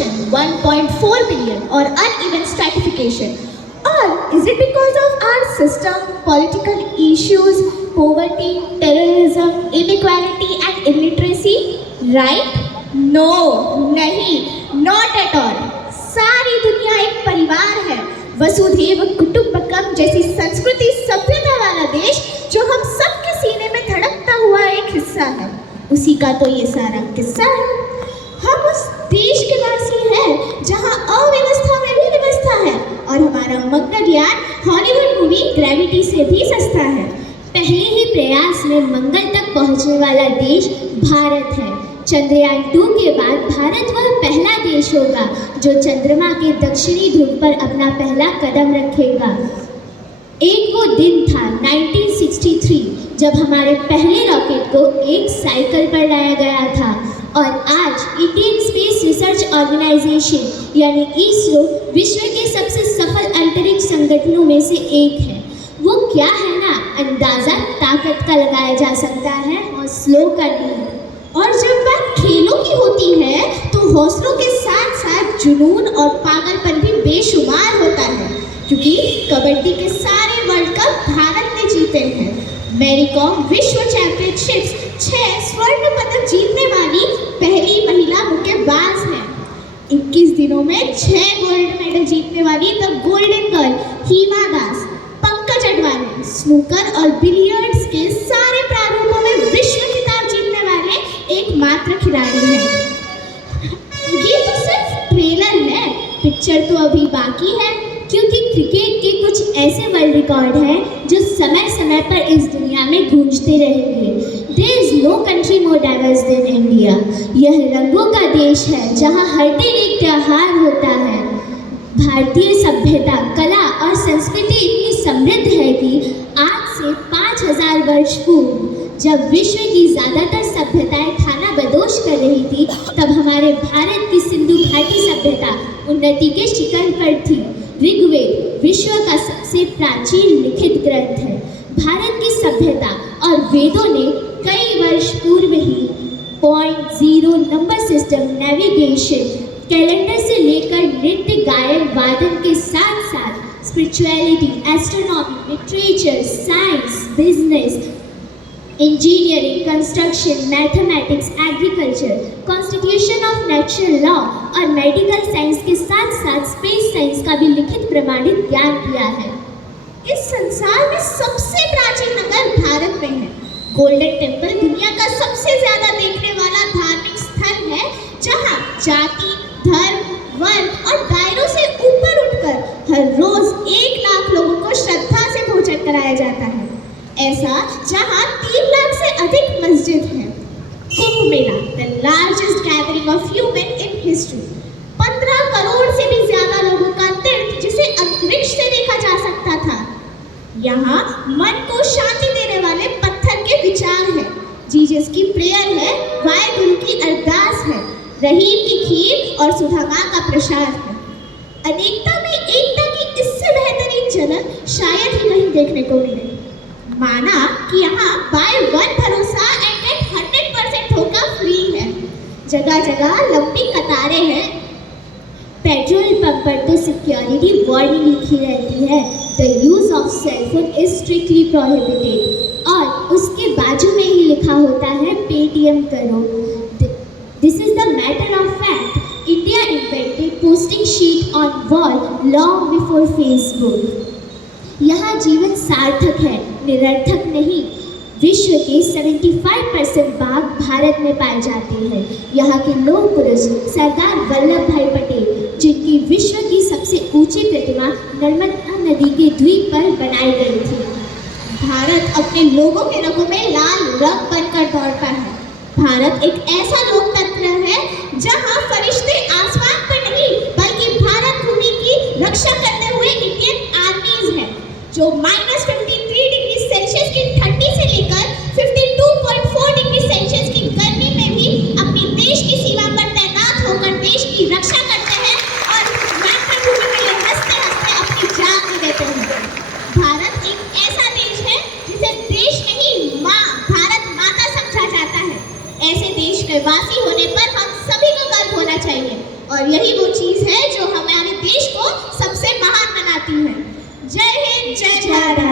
population 1.4 billion or uneven stratification? Or is it because of our system, political issues, poverty, terrorism, inequality and illiteracy? Right? No, नहीं, not at all. सारी दुनिया एक परिवार है, वसुधैव कुटुंबकम जैसी संस्कृति सभ्यता वाला देश जो हम सबके सीने में धड़कता हुआ एक हिस्सा है, उसी का तो ये सारा किस्सा है। हम उस देश के वासी हैं जहां अव्यवस्था में भी व्यवस्था है और हमारा मंगलयान हॉलीवुड मूवी ग्रेविटी से भी सस्ता है। पहले ही प्रयास में मंगल तक पहुंचने वाला देश भारत है। चंद्रयान 2 के बाद भारत वह पहला देश होगा जो चंद्रमा के दक्षिणी ध्रुव पर अपना पहला कदम रखेगा। एक वो दिन था 1963 जब हमारे पहले रॉकेट को एक साइकिल पर लाया गया था और आज इंडियन स्पेस रिसर्च ऑर्गेनाइजेशन यानी इसरो विश्व के सबसे सफल अंतरिक्ष संगठनों में से एक है। वो क्या है ना, अंदाज़ा ताकत का लगाया जा सकता है, हौसलों का नहीं। और जब बात खेलों की होती है तो हौसलों के साथ साथ जुनून और पागलपन भी बेशुमार होता है, क्योंकि कबड्डी के सारे वर्ल्ड कप भारत ने जीते हैं। मैरी कॉम विश्व चैंपियनशिप्स 6 स्वर्ण पदक जीतने वाली पहली महिला मुक्केबाज हैं। 21 दिनों में 6 गोल्ड मेडल जीतने वाली the golden girl Hima Das, Pankaj Advani snooker और बिलियर्ड्स के सारे प्रारूपों में विश्व खिताब जीतने वाले एकमात्र खिलाड़ी हैं। ये तो सिर्फ ट्रेलर है, पिक्चर तो अभी बाकी है, क्योंकि क्रिकेट के कुछ ऐसे वर्ल्ड रिकॉर्ड हैं जो समय समय पर इस दुनिया में गूंजते रहेंगे। There is no country more diverse than India. यह रंगों का देश है जहाँ हर दिन एक त्योहार होता है। भारतीय सभ्यता, कला और संस्कृति इतनी समृद्ध है कि आज से 5000 वर्ष पूर्व जब विश्व की ज़्यादातर सभ्यताएं खाना बदोश कर रही थी, तब हमारे भारत की सिंधु घाटी सभ्यता उन्नति के शिखर पर थी। ऋग्वेद विश्व का सबसे प्राचीन लिखित ग्रंथ है। भारत की सभ्यता और वेदों ने कई वर्ष पूर्व ही point zero number system, navigation, calendar से लेकर नृत्य, गायन, वादन के साथ साथ spirituality, astronomy, literature, science, business, engineering, construction, mathematics, agriculture, constitution of natural law और मेडिकल साइंस के साथ साथ स्पेस साइंस का भी लिखित प्रमाणित ज्ञान दिया है। इस संसार में सबसे प्राचीन नगर भारत में है। गोल्डन टेम्पल दुनिया का सबसे ज्यादा देखने वाला धार्मिक स्थल है, जहाँ जाति, धर्म, वर्ग और दायरों से ऊपर उठकर हर रोज 1 लाख लोगों को श्रद्धा से भोजन कराया जाता है। ऐसा जहाँ 3 लाख से अधिक मस्जिद हैं। Kumbh Mela, the largest gathering of human in history, 15 crore से भी ज्यादा लोगों का तीर्थ जिसे अंतरिक्ष से देखा जा सकता था। यहाँ मन को शांति देने वाले पत्थर के विचार हैं, जीसस की प्रेयर है, वाहेगुरु की अरदास है, रहीम की खीर और सुधा माँ का प्रसाद है। अनेकता में एकता की इससे बेहतरीन झलक शायद ही कहीं देखने को मिले। माना कि यहाँ बाय वन भरोसा एंड गेट 100% होगा फ्री है। जगह जगह लंबी कतारें हैं। पेट्रोल पंप पर तो सिक्योरिटी वार्निंग लिखी रहती है, the use of cellphone is strictly prohibited, और उसके बाजू में ही लिखा होता है पेटीएम करो। This is the matter of fact. India invented posting sheet on wall long before Facebook. यहाँ जीवन सार्थक है, निरर्थक नहीं। विश्व के 75% बाघ भारत में पाए जाते हैं। यहाँ के लौह पुरुष सरदार वल्लभ भाई पटेल, जिनकी विश्व की सबसे ऊंची प्रतिमा नर्मदा नदी के द्वीप पर बनाई गई थी। भारत अपने लोगों के रगों में लाल रंग बनकर दौड़ता है। भारत एक ऐसा लोकतंत्र है जहाँ फरिश्ते आसमान पर नहीं बल्कि भारत भूमि की रक्षा करते हुए इंडियन आर्मीज है, जो -53 डिग्री सेल्सियस की ठंडी से लेकर 52.4 डिग्री सेल्सियस की गर्मी में भी अपनी देश की सीमा पर तैनात होकर देश की रक्षा करते हैं और मातृभूमि के लिए हंसते हंसते अपनी जान दे देते हैं। भारत एक ऐसा देश है जिसे देश नहीं माँ, भारत माता समझा जाता है। ऐसे देश के वासी होने पर हम सभी को गर्व होना चाहिए और यही वो चीज़ है जो हमारे देश को सबसे महान बनाती है। जय हिंद, जय भारत।